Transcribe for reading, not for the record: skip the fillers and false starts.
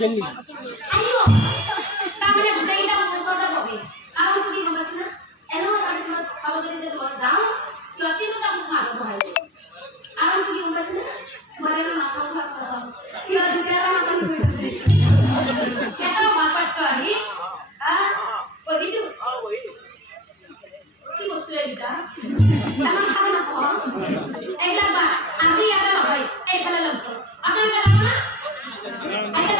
Kelly. Ayo, kami yang sudah hilang musuhnya Bobby. Kalau pergi ke sana, elo harus kalau dari luar down, siapa itu tak mau bahaya. Kalau pergi ke sana, mereka masalah apa? Kita juga orang akan berbeda. Kita bapak suami, begitu. Ini bosku lagi dah. Emang kamu nak apa? Dah, Pak. Nanti ada apa? Kalau lalu, apa yang ada mana? Ada